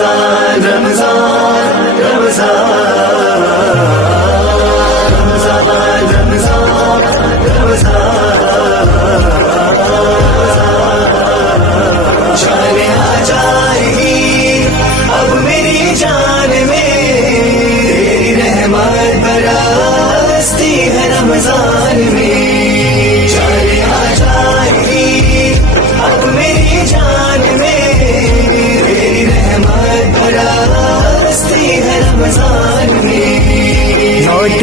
رمضان رمضان رمضان رمضان رمضان رمضان جان آ جائے گی اب میری جان میں، تیری رحمت برستی ہے رمضان میں، جان آ جائے گی اب میری جان میں، تیری رحمت برستی ہے رمضان میں، لوٹ